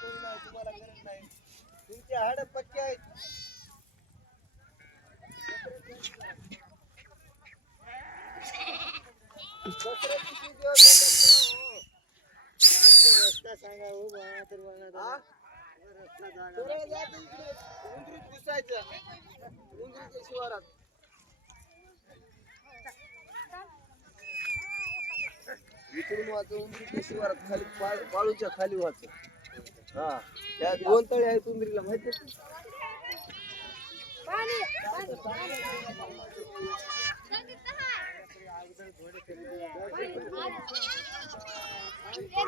कोणी नाही तुम्हाला गरज नाही. तुमचे हाड पक्के आहेत. रस्ता सांगा हो? बा तर बघा रस्ता उंदरीत घुसायचं. उंदरीच्या शिवारात. इकडून वाच उंदरीच्या शिवारात खाली पाळूच्या खाली वाच त्या दोन तळे आहेत उंदरीला माहिती आहे?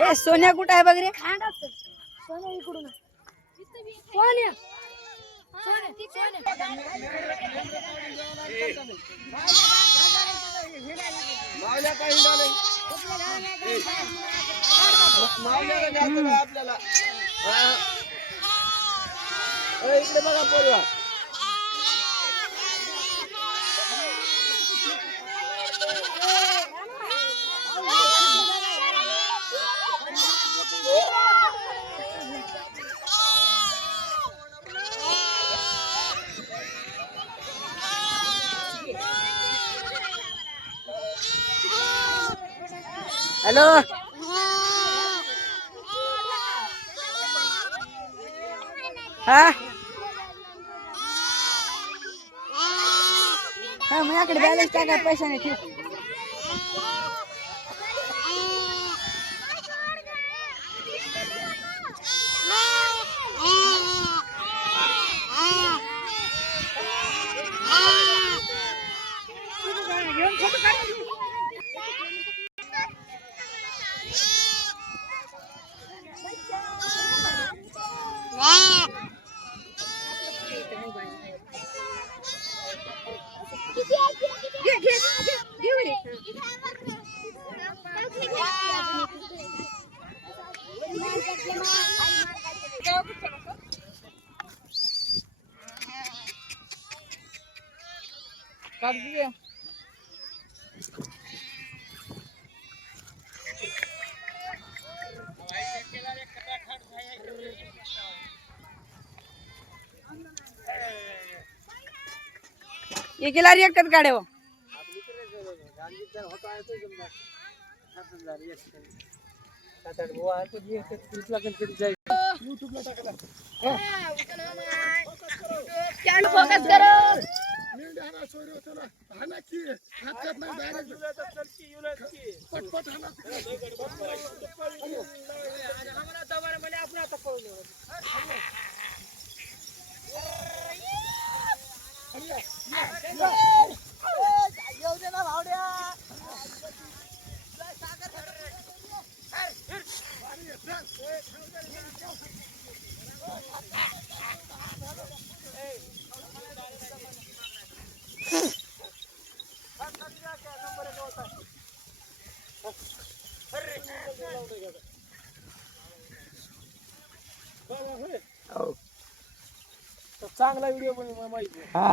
ए सोन्या कुठं आहे बघ रे? सोन्या इकडून सोन्या. मावल्या काय हिंडालय मा- मावल्याला न्यायचं का आपल्याला? हा. ए, इकडे बघा पोरवा हॅलो हा हा माझ्याकडे बॅलन्स टाका पैशाने पैसा नाही ठेव ये गेला रे एकटाच गाड्या हो. फोकस करो इंडिया सोयरे होतला हाना की हातात नाही डायरेक्ट पटपट हाना हमरा दबार मले अपना आता पळलो हम्म चांगला व्हिडिओ पण माहिती हा.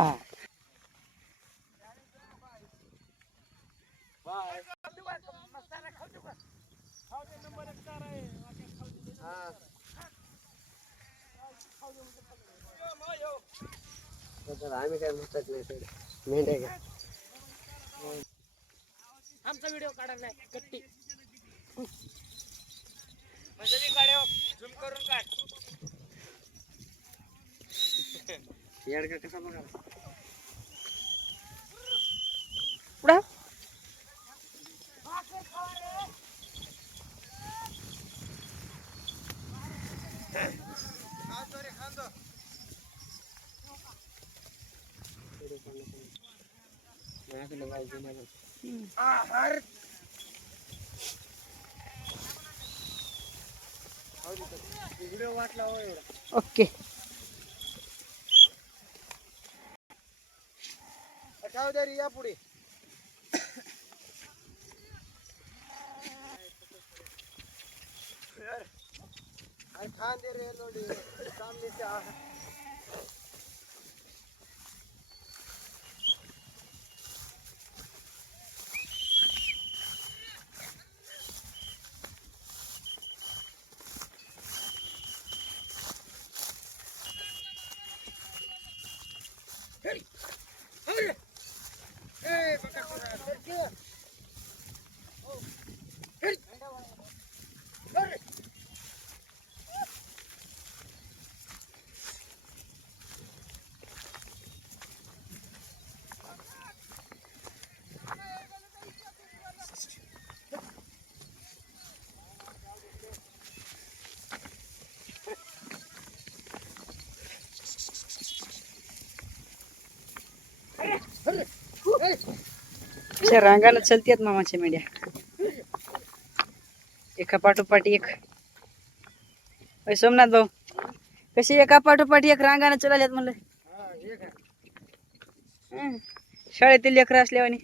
आम्ही काय म्हणतात नाही मेंढ्या घ्या. आमचा व्हिडिओ काढायला नाही गट्टी. झूम करून काढ. येडका कसा बघा पुढं? व्हिडिओ वाटला एवढा ओके. काय द्या रे या पुढे अरे खान दे रे लोडी सामने अशा रांगाला चलतात मामाच्या मेंढ्या. एका पाठोपाठ एक. सोमनाथ भाऊ कशी एका पाठोपाठ एक रांगाने चलाल्यात म्हणलं? शाळेतील लेकरं असल्यावानी.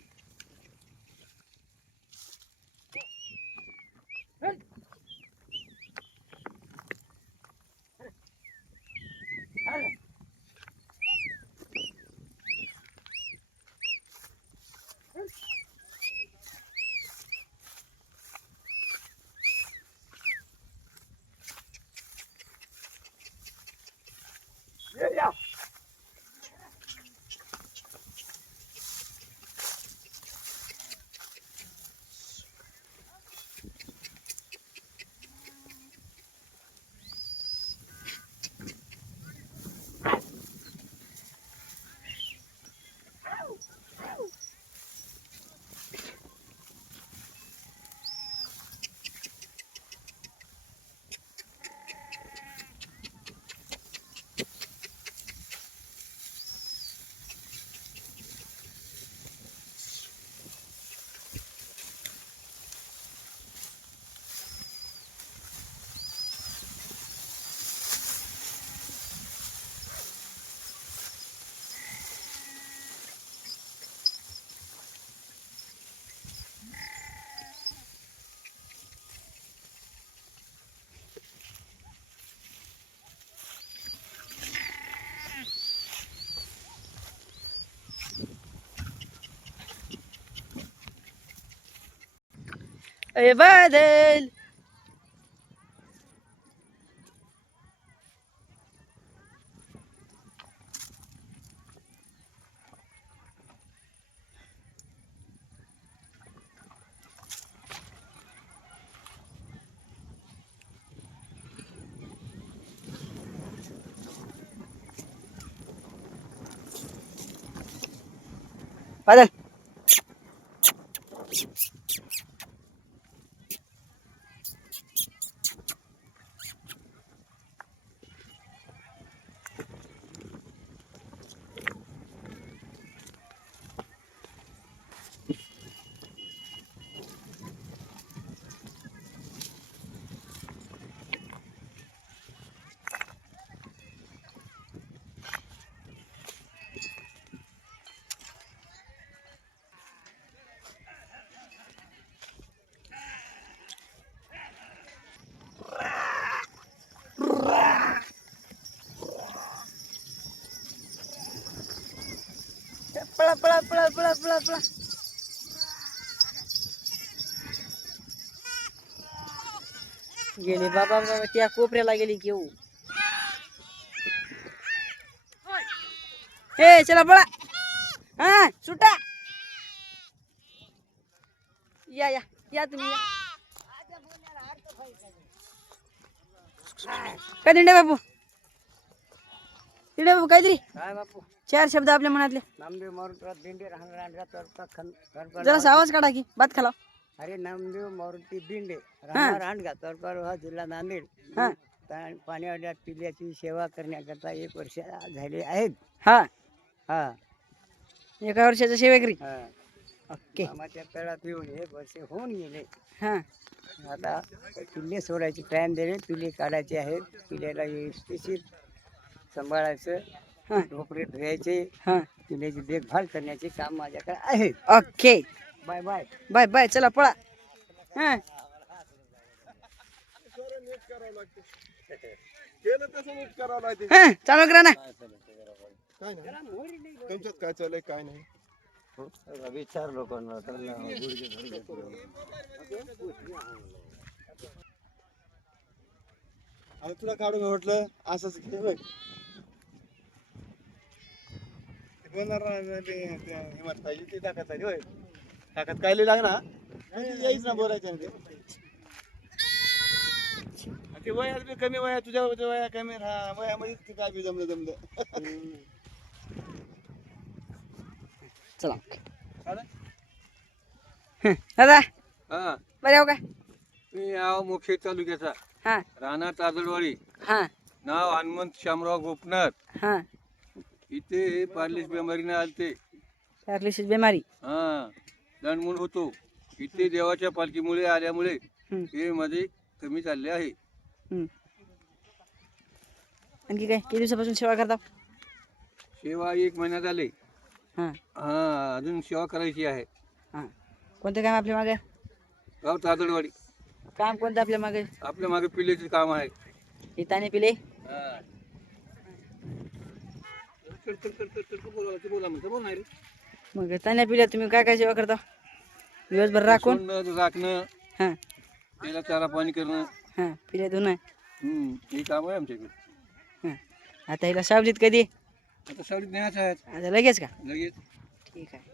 अरे Evadel. पळा पळा पळा पळा पळा. गेले बाबा बाबा त्या कोपऱ्याला गेली घेऊ हो. ए चला पळा. हा सुटा. या या या तुम्ही या. काय दिंडे बापू? दिंडे बापू काहीतरी? काय बापू? चार शब्द आपल्या मनातले. नामदेव मारुती दिंडे राहणार तोरपा खन खनपाल जरा आवाज काढा की बात खाला. अरे नामदेव मारुती दिंडे राहणार रांडगा तोरपाल हा जिल्हा नांदेड. हा. पाण्याच्या पिल्याची सेवा करण्याकरता एक वर्ष झाले आहेत. हा. हा. एका वर्षाचा सेवेकरी. हा. ओके. कामाच्या तळात येऊन एक वर्ष होऊन गेले. हा. आता पिल्ले सोडायचे टाइम दिले पिल्ले काढायचे आहेत. पिल्ल्याला व्यवस्थित सांभाळायचं. हा. ढोपरे धुवायचे हा. देखभाल करण्याचे काम माझ्याकडे आहे. Okay. Bye bye. Bye bye चला पळा. हा. केलं तसं नीट करावं लागते हा, चालू करा ना. काय नाही तुमच्यात काय चाललंय काय नाही. विचार लोकांना आता तुला काढून म्हटलं असंच घे बघ हिंमत पाहिजे ती ताकद पाहिजे होय. ताकद काय लई लागणार? यायच ना बोलायचं ना ते. आणि ते वयात बी कमी वया तुझ्या तुझ्या वया कमी हा वयामध्ये ते काय बी जमलं जमलं. चला? दादा. हा. बरे हो काय मी मुखेड तालुक्याचा. हा. राणा ताजडवाडी. हा. नाव हनुमंत शामराव गोपनाथ. हा. इथे पार्लिस बेमारीने आलते. पॅरालिसिस बिमारी. हा दणमून होतो. इथे देवाच्या पालखीमुळे आल्यामुळे हम्म. हे मध्ये कमी चालले आहे. हम्म. आणखी काय? किती दिवसापासून सेवा करता? सेवा एक महिना झाले हा. हा अजून सेवा करायची आहे. हा. कोणतं काम आपल्या मागे? गाव ताजडवाडी काम कोणतं आपल्या मागे? आपल्या मागे पिल्लेचे काम आहे. इताने पिले? हा. चल, चल, चल, चल, चल, तू बोला तू बोला म्हणतो बोल नाही रे मग तान्या पिल्या तुम्ही काय काय सेवा करता? दिवसभर राखून? राखणं हा. त्याला चारा पाणी करणं. हा पिल्या धुणं. हे काम आहे आमच्याकडे हा. आता हिला सावलीत कधी? आता सावलीत न्यायचं आहे. आता लगेच का? लगेच. ठीक आहे.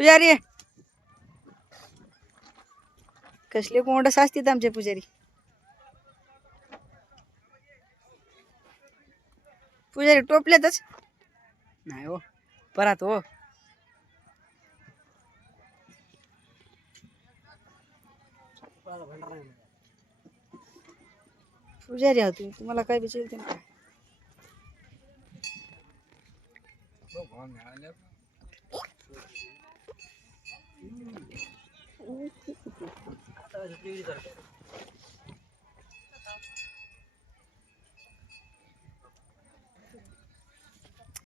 पुजारी. कसले कोंड असतील आमचे पुजारी. पुजारी टोपल्यातच. नाही हो परत हो. पुजारी आहात तुम्ही तुम्हाला काय विचारते ना काय